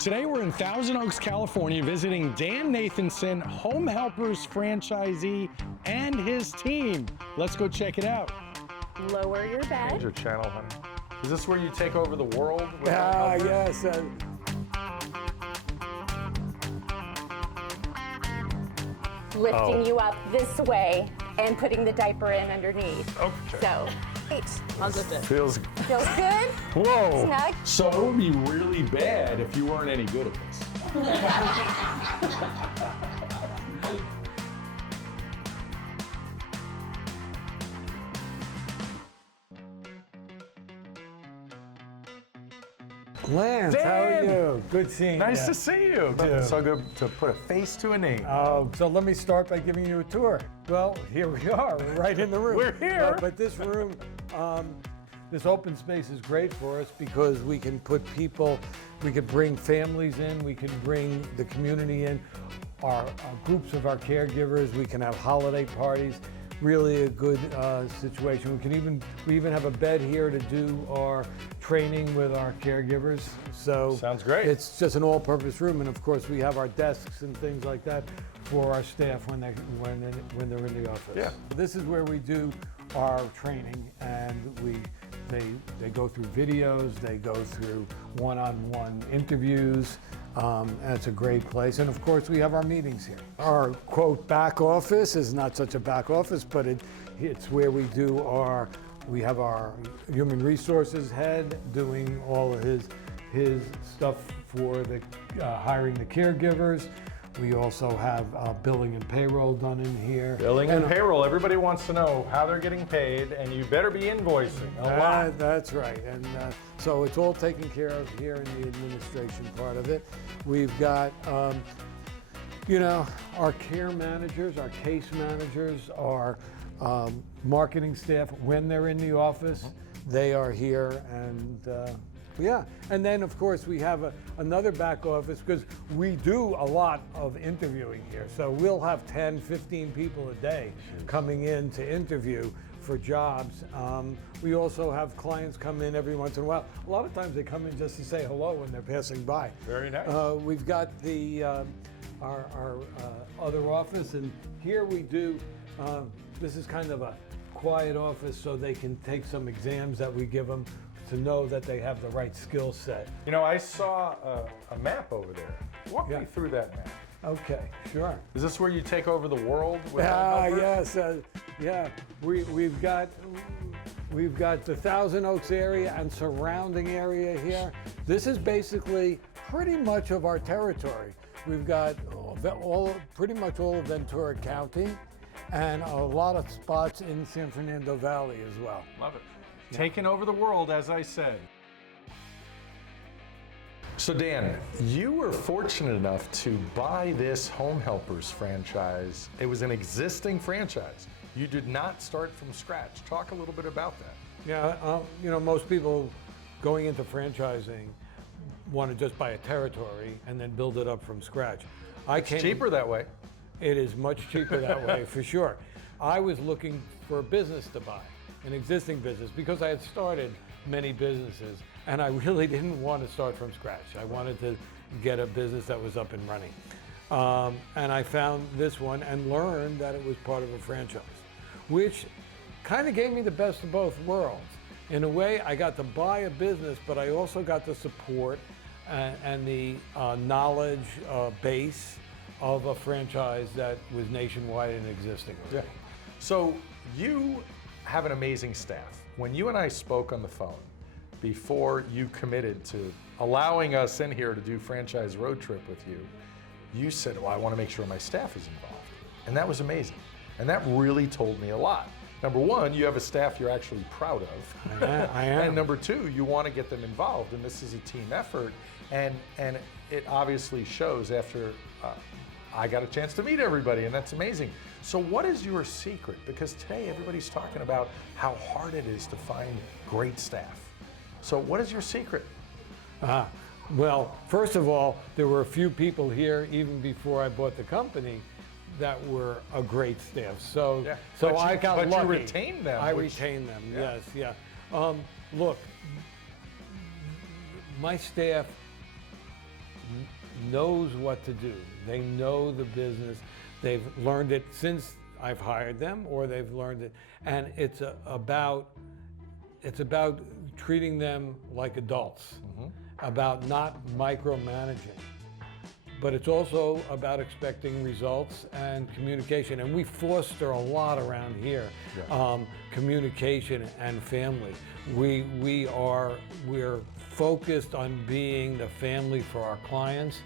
Today we're in Thousand Oaks, California, visiting Dan Nathanson, Home Helpers franchisee, and his team. Let's go check it out. Lower your bed. Change your channel, honey. Is this where you take over the world? Yes. Lifting you up this way and putting the diaper in underneath. Okay. So, How's it fit? Feels feels good? Whoa. Snug? So it would be really bad if you weren't any good at this. Lance, how are Dan! you? Good seeing you. nice to see you. too. It's so good to put a face to a name. So let me start by giving you a tour. Well, here we are, we're right in the room. We're here. But this room, this open space is great for us because we can put people, we could bring families in, we can bring the community in, our groups of our caregivers, we can have holiday parties. Really a good situation. We even have a bed here to do our training with our caregivers. So Sounds great. It's just an all-purpose room, and of course we have our desks and things like that for our staff when they're in the office. Yeah. This is where we do our training, and they go through videos, they go through one-on-one interviews. And it's a great place. And of course, we have our meetings here. Our quote back office is not such a back office, but it's where we have our human resources head doing all of his stuff for the hiring the caregivers. We also have billing and payroll done in here. Billing and payroll. Everybody wants to know how they're getting paid, and you better be invoicing a lot. That's right. And so it's all taken care of here in the administration part of it. We've got, our care managers, our case managers, our marketing staff, when they're in the office, they are here. And and then of course we have another back office because we do a lot of interviewing here. So we'll have 10, 15 people a day coming in to interview for jobs. We also have clients come in every once in a while. A lot of times they come in just to say hello when they're passing by. Very nice. We've got our other office, and here we do, this is kind of a quiet office so they can take some exams that we give them to know that they have the right skill set. You know, I saw a map over there. Walk me through that map. Okay, sure. Is this where you take over the world? With home helpers? Yes, we've got the Thousand Oaks area and surrounding area here. This is basically pretty much of our territory. We've got pretty much all of Ventura County and a lot of spots in San Fernando Valley as well. Love it. Taking over the world, as I said. So Dan, you were fortunate enough to buy this Home Helpers franchise. It was an existing franchise. You did not start from scratch. Talk a little bit about that. Yeah, most people going into franchising want to just buy a territory and then build it up from scratch. It's cheaper that way. It is much cheaper that way, for sure. I was looking for a business to buy, an existing business, because I had started many businesses and I really didn't want to start from scratch. I wanted to get a business that was up and running. And I found this one and learned that it was part of a franchise, which kind of gave me the best of both worlds. In a way, I got to buy a business, but I also got the support and the knowledge base of a franchise that was nationwide and existing. Yeah. So you have an amazing staff. When you and I spoke on the phone before you committed to allowing us in here to do franchise road trip with you, you said, well, I want to make sure my staff is involved. And that was amazing. And that really told me a lot. Number one, you have a staff you're actually proud of. I am. And number two, you want to get them involved, and this is a team effort. And it obviously shows after I got a chance to meet everybody, and that's amazing. So what is your secret? Because today everybody's talking about how hard it is to find great staff. So what is your secret? Well, first of all, there were a few people here even before I bought the company that were a great staff. So, Yeah. so I got lucky. But you retained them. I retained them. Yeah. Yes, yeah. Look, my staff knows what to do. They know the business. They've learned it since I've hired them, or they've learned it. And it's about treating them like adults, about not micromanaging. But it's also about expecting results and communication. And we foster a lot around here, communication and family. We're focused on being the family for our clients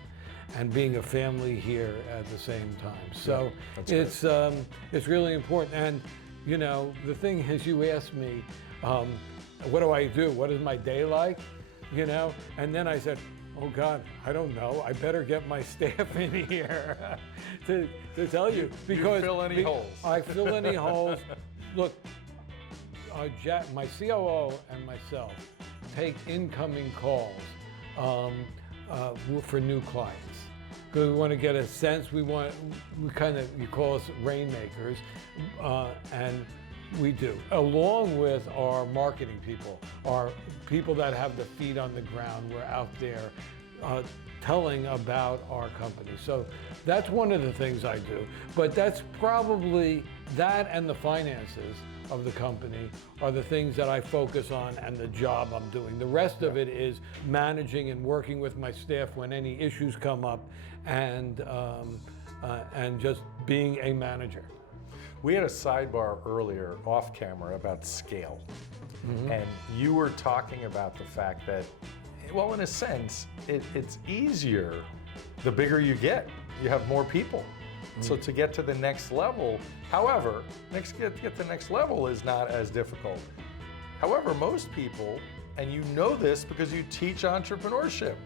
and being a family here at the same time. So it's really important. And you know, the thing is, you asked me, what do I do? What is my day like? You know, and then I said, oh God, I don't know. I better get my staff in here to tell you, because you fill any holes. I fill any holes. Look, my COO and myself take incoming calls for new clients. Because we want to get a sense. You call us rainmakers, and we do, along with our marketing people, our people that have the feet on the ground. We're out there telling about our company. So that's one of the things I do. But that's probably, that and the finances of the company are the things that I focus on and the job I'm doing. The rest of it is managing and working with my staff when any issues come up, and just being a manager. We had a sidebar earlier off camera about scale. And you were talking about the fact that, well, in a sense, it's easier the bigger you get. You have more people. So to get to the next level, however, to get to the next level is not as difficult. However, most people, and you know this because you teach entrepreneurship,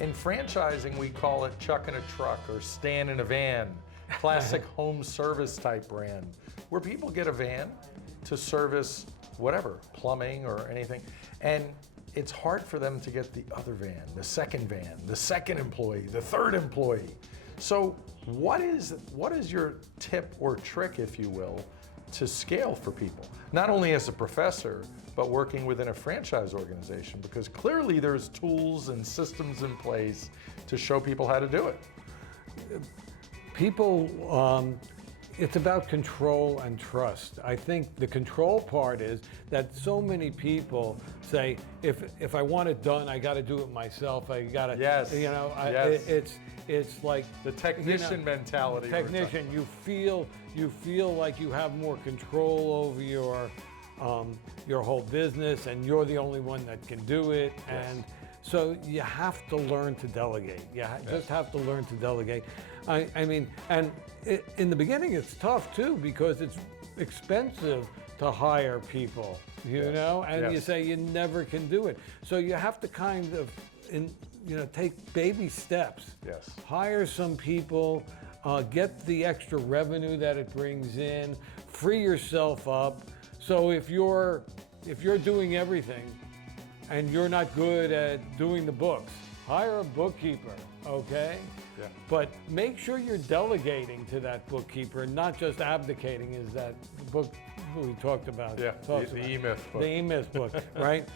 in franchising we call it chuck in a truck or stand in a van, classic home service type brand, where people get a van to service whatever, plumbing or anything, and it's hard for them to get the other van, the second employee, the third employee. So what is your tip or trick, if you will, to scale for people? Not only as a professor, but working within a franchise organization, because clearly there's tools and systems in place to show people how to do it. People, it's about control and trust. I think the control part is that so many people say, if I want it done, I got to do it myself. I got to, you know, it's like the technician mentality. Technician, you feel like you have more control over your whole business, and you're the only one that can do it. And so you have to learn to delegate. You just have to learn to delegate. I mean, and in the beginning it's tough too, because it's expensive to hire people, you know, and you say you never can do it. So you have to kind of, take baby steps. Yes. Hire some people, get the extra revenue that it brings in, free yourself up. So if you're doing everything and you're not good at doing the books, hire a bookkeeper, okay? Yeah. But make sure you're delegating to that bookkeeper, not just abdicating. Is that book we talked about? Yeah, the E-Myth book. The E-Myth book, right?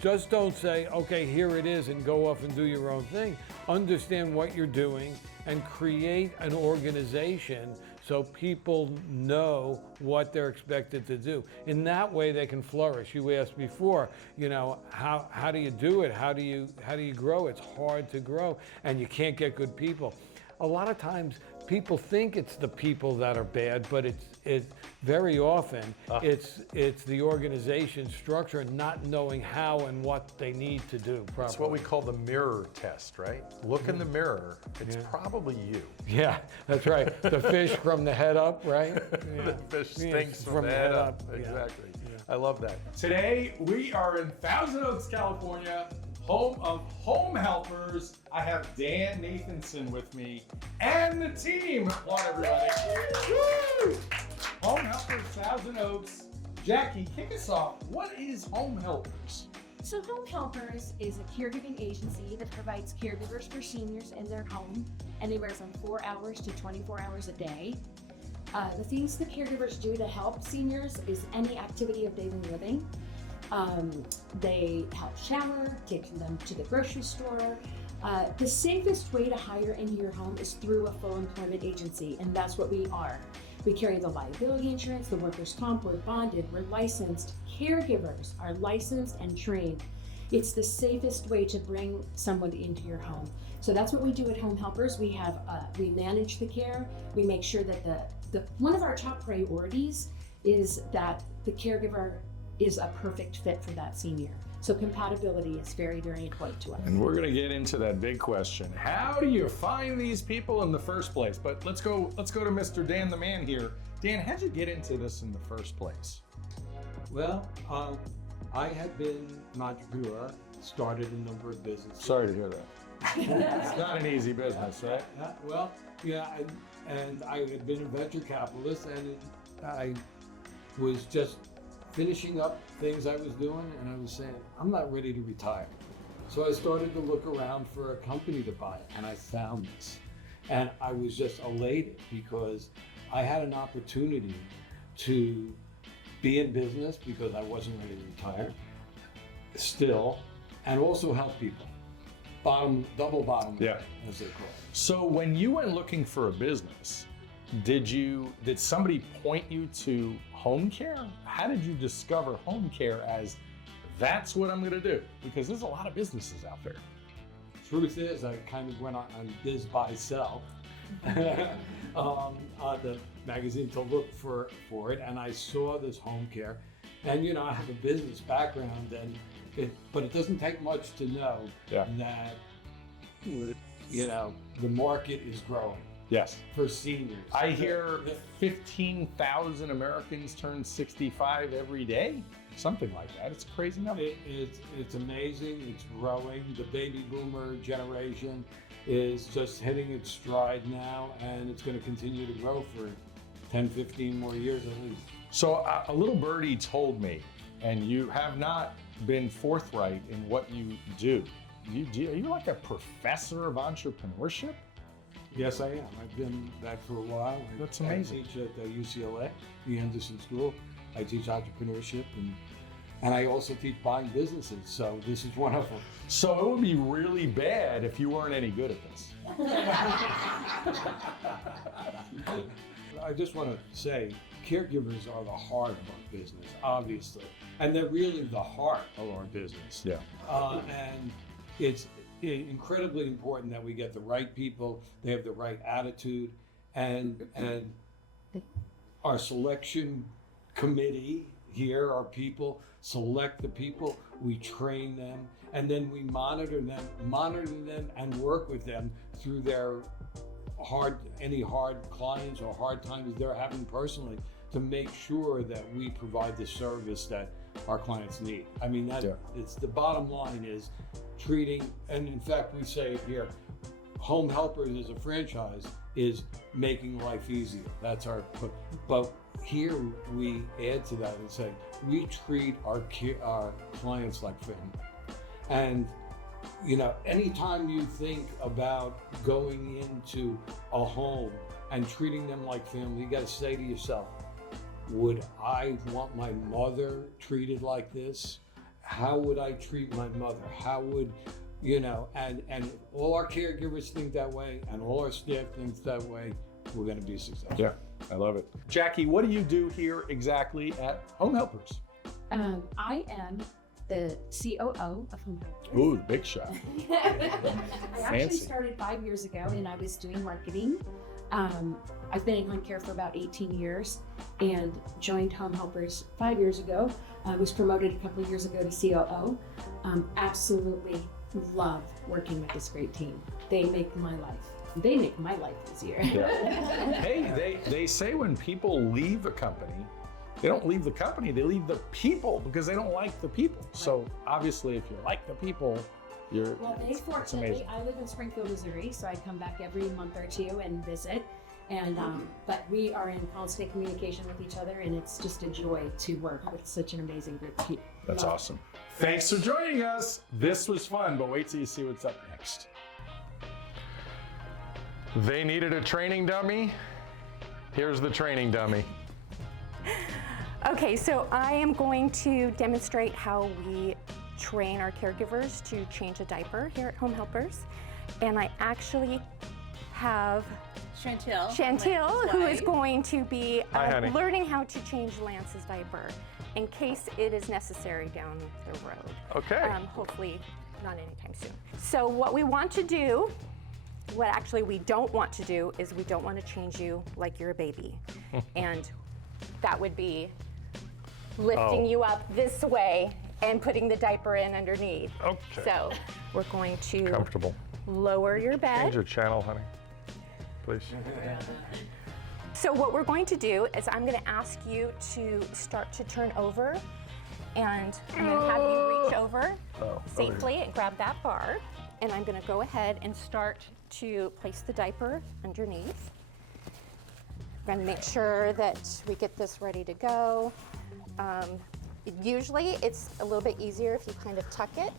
Just don't say, okay, here it is, and go off and do your own thing. Understand what you're doing and create an organization so people know what they're expected to do. In that way, they can flourish. You asked before, how do you do it? How do you grow? It's hard to grow, and you can't get good people. A lot of times, people think it's the people that are bad, but it's very often it's the organization structure and not knowing how and what they need to do properly. That's what we call the mirror test, right? Look in the mirror. It's probably you. Yeah, that's right. The fish from the head up, right? Yeah. The fish stinks from the head up. Exactly. Yeah. I love that. Today, we are in Thousand Oaks, California, home of Home Helpers. I have Dan Nathanson with me and the team. Applaud everybody. Woo! Home Helpers, Thousand Oaks. Jackie, kick us off. What is Home Helpers? So Home Helpers is a caregiving agency that provides caregivers for seniors in their home, anywhere from 4 hours to 24 hours a day. The things the caregivers do to help seniors is any activity of daily living. They help shower, take them to the grocery store. The safest way to hire into your home is through a full employment agency, and that's what we are. We carry the liability insurance, the workers' comp, we're bonded, we're licensed. Caregivers are licensed and trained. It's the safest way to bring somebody into your home. So that's what we do at Home Helpers. We have, we manage the care. We make sure that one of our top priorities is that the caregiver is a perfect fit for that senior. So compatibility is very, very important to us. And we're gonna get into that big question. How do you find these people in the first place? But let's go to Mr. Dan the man here. Dan, how'd you get into this in the first place? Well, I had been an entrepreneur, started a number of businesses. Sorry to hear that. It's not an easy business, right? Well, yeah, and I had been a venture capitalist, and I was just finishing up things I was doing, and I was saying, I'm not ready to retire. So I started to look around for a company to buy, and I found this. And I was just elated because I had an opportunity to be in business because I wasn't ready to retire still, and also help people. Double bottom, Yeah. as they call it. So when you went looking for a business, did somebody point you to home care? How did you discover home care as that's what I'm gonna do? Because there's a lot of businesses out there. Truth is, I kind of went on biz buy sell on the magazine to look for it, and I saw this home care. And you know, I have a business background, but it doesn't take much to know that you know the market is growing. Yes. For seniors. I hear 15,000 Americans turn 65 every day. Something like that. It's a crazy number. It's amazing. It's growing. The baby boomer generation is just hitting its stride now, and it's going to continue to grow for 10, 15 more years at least. So a little birdie told me, and you have not been forthright in what you do. Are you like a professor of entrepreneurship? Yes, I am. I've been that for a while. That's amazing. I teach at UCLA, the Anderson School. I teach entrepreneurship, and I also teach buying businesses. So this is one of them. So it would be really bad if you weren't any good at this. I just want to say, caregivers are the heart of our business, obviously, and they're really the heart of our business. Yeah. And it's incredibly important that we get the right people, they have the right attitude, and our selection committee here, our people select the people, we train them, and then we monitor them and work with them through their any hard clients or hard times they're having personally, to make sure that we provide the service that our clients need. I mean, it's the bottom line is treating, and in fact, we say it here, Home Helpers as a franchise is making life easier. That's our, but here we add to that and say, we treat our clients like family. And you know, anytime you think about going into a home and treating them like family, you got to say to yourself, would I want my mother treated like this? How would I treat my mother? How would, you know, and all our caregivers think that way, and all our staff thinks that way, we're going to be successful. Yeah, I love it. Jackie, what do you do here exactly at Home Helpers? I am the COO of Home Helpers. Ooh, big shot. I actually Fancy. started 5 years ago, and I was doing marketing. I've been in home care for about 18 years and joined Home Helpers 5 years ago. I was promoted a couple of years ago to COO. Absolutely love working with this great team. They make my life easier. Yeah. Hey, they say when people leave a company, they don't leave the company, they leave the people because they don't like the people. Right. So obviously if you like the people, it's amazing. I live in Springfield, Missouri, so I come back every month or two and visit. And but we are in constant communication with each other, and it's just a joy to work with such an amazing group of people. That's awesome. Thanks for joining us. This was fun, but wait till you see what's up next. They needed a training dummy. Here's the training dummy. Okay, so I am going to demonstrate how we train our caregivers to change a diaper here at Home Helpers. And I actually have Chantil, who is going to be Hi, honey. learning how to change Lance's diaper in case it is necessary down the road. Okay. Hopefully not anytime soon. So what we want to do, what actually we don't want to do, is we don't want to change you like you're a baby. And that would be lifting you up this way and putting the diaper in underneath. Okay. So we're going to Comfortable. lower your bed. Change your channel, honey. Please. So what we're going to do is I'm going to ask you to start to turn over, and I'm going to have you reach over safely and grab that bar. And I'm going to go ahead and start to place the diaper underneath. We're going to make sure that we get this ready to go. Usually it's a little bit easier if you kind of tuck it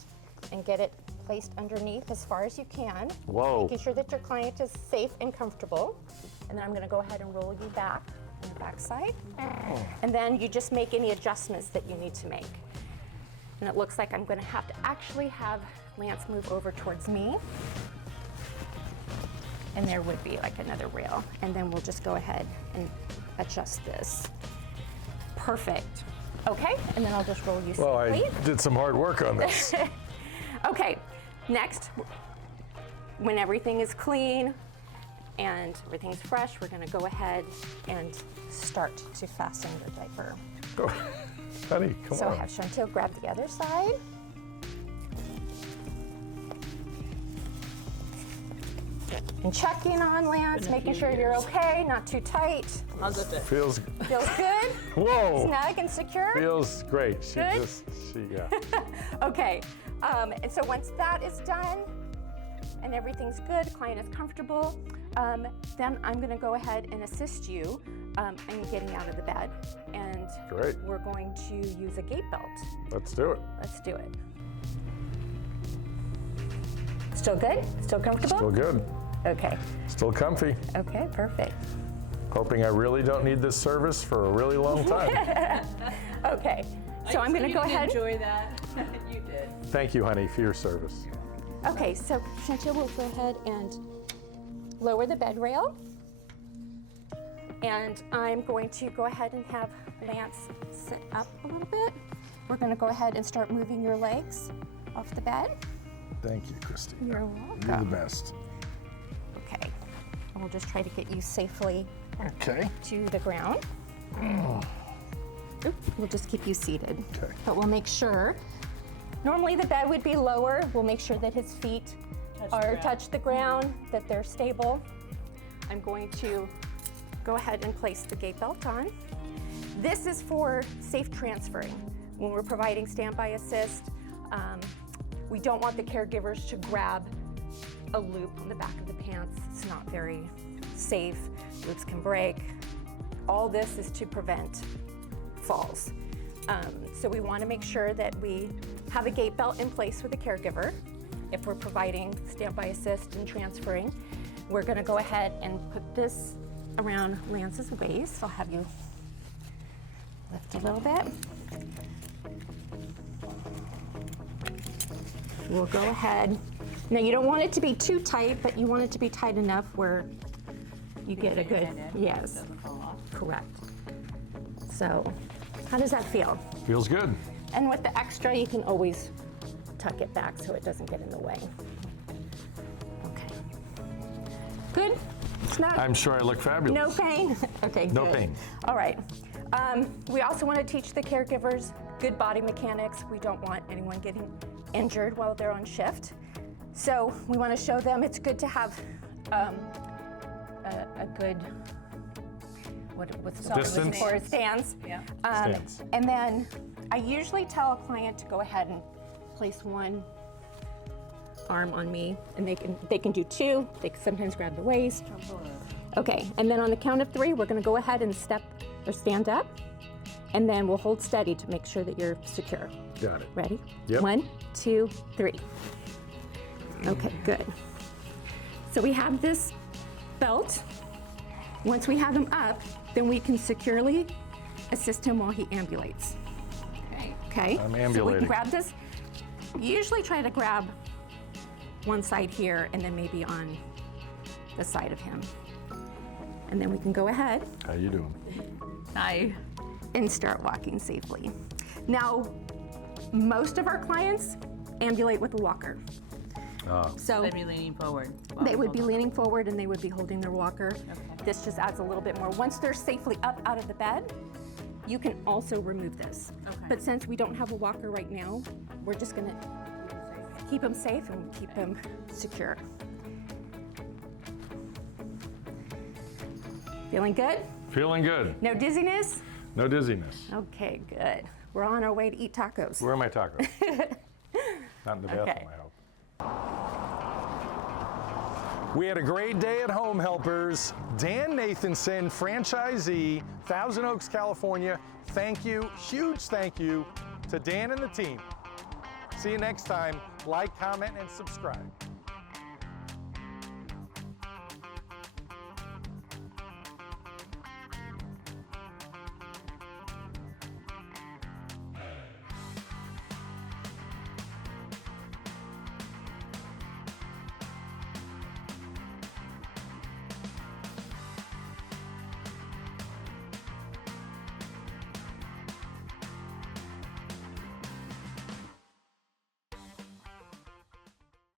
and get it placed underneath as far as you can. Whoa. Making sure that your client is safe and comfortable. And then I'm going to go ahead and roll you back on the back side. And then you just make any adjustments that you need to make. And it looks like I'm going to have to actually have Lance move over towards me. And there would be like another rail. And then we'll just go ahead and adjust this. Perfect. Okay, and then I'll just roll you Well, safely. I did some hard work on this. Okay, next, when everything is clean and everything's fresh, we're gonna go ahead and start to fasten your diaper. Oh, honey, come So on. have Chantil grab the other side. And checking on Lance, making sure you're okay, not too tight. How's it fit? Feels, Feels good? whoa. Snug and secure? Feels great. Good? Yeah. Okay, and so once that is done and everything's good, client is comfortable, then I'm gonna go ahead and assist you in getting out of the bed. And Great. we're going to use a gate belt. Let's do it. Let's do it. Still good? Still comfortable? Still good. Okay, Still comfy. okay, perfect. Hoping I really don't need this service for a really long time. Okay, so I'm gonna go ahead. Enjoy that. You did. Thank you, honey, for your service. Okay, so Chantil will go ahead and lower the bed rail. And I'm going to go ahead and have Lance sit up a little bit. We're gonna go ahead and start moving your legs off the bed. Thank you, Christy. You're welcome. You're the best. Okay, and we'll just try to get you safely Okay. to the ground. Oop, we'll just keep you seated. Okay. But we'll make sure, normally the bed would be lower. We'll make sure that his feet touch the ground, that they're stable. I'm going to go ahead and place the gate belt on. This is for safe transferring. When we're providing standby assist, we don't want the caregivers to grab a loop on the back of the pants. It's not very safe. Loops can break. All this is to prevent falls. So we want to make sure that we have a gate belt in place with the caregiver. If we're providing standby assist and transferring, we're going to go ahead and put this around Lance's waist. I'll have you lift a little bit. We'll go ahead. Now you don't want it to be too tight, but you want it to be tight enough where you get a good, yes, Doesn't fall off. correct. So, how does that feel? Feels good. And with the extra, you can always tuck it back so it doesn't get in the way. Okay. Good? Snug? I'm sure I look fabulous. No pain? Okay, No good. pain. All right. We also want to teach the caregivers good body mechanics. We don't want anyone getting injured while they're on shift. So we want to show them it's good to have a good, what's the word I'm looking Distance? for? Stance. Yeah. Stance. And then I usually tell a client to go ahead and place one arm on me, and they can do two. They can sometimes grab the waist. Okay, and then on the count of three, we're going to go ahead and step or stand up, and then we'll hold steady to make sure that you're secure. Got it. Ready? Yep. 1, 2, 3. Okay, good. So we have this belt. Once we have them up, then we can securely assist him while he ambulates. Okay? I'm So we ambulating. can grab this. Usually try to grab one side here and then maybe on the side of him. And then we can go ahead How you doing? Hi. and start walking safely. Now, most of our clients ambulate with a walker. So They'd be leaning forward. they would be leaning forward and they would be holding their walker. This just adds a little bit more. Once they're safely up out of the bed, you can also remove this. But since we don't have a walker right now, we're just gonna keep them safe and keep them secure. Feeling good? Feeling good. No dizziness? No dizziness. Okay, good. We're on our way to eat tacos. Where are my tacos? Not in the bathroom, Okay. I hope. We had a great day at Home Helpers. Dan Nathanson, franchisee, Thousand Oaks, California. Thank you, huge thank you to Dan and the team. See you next time. Like, comment, and subscribe.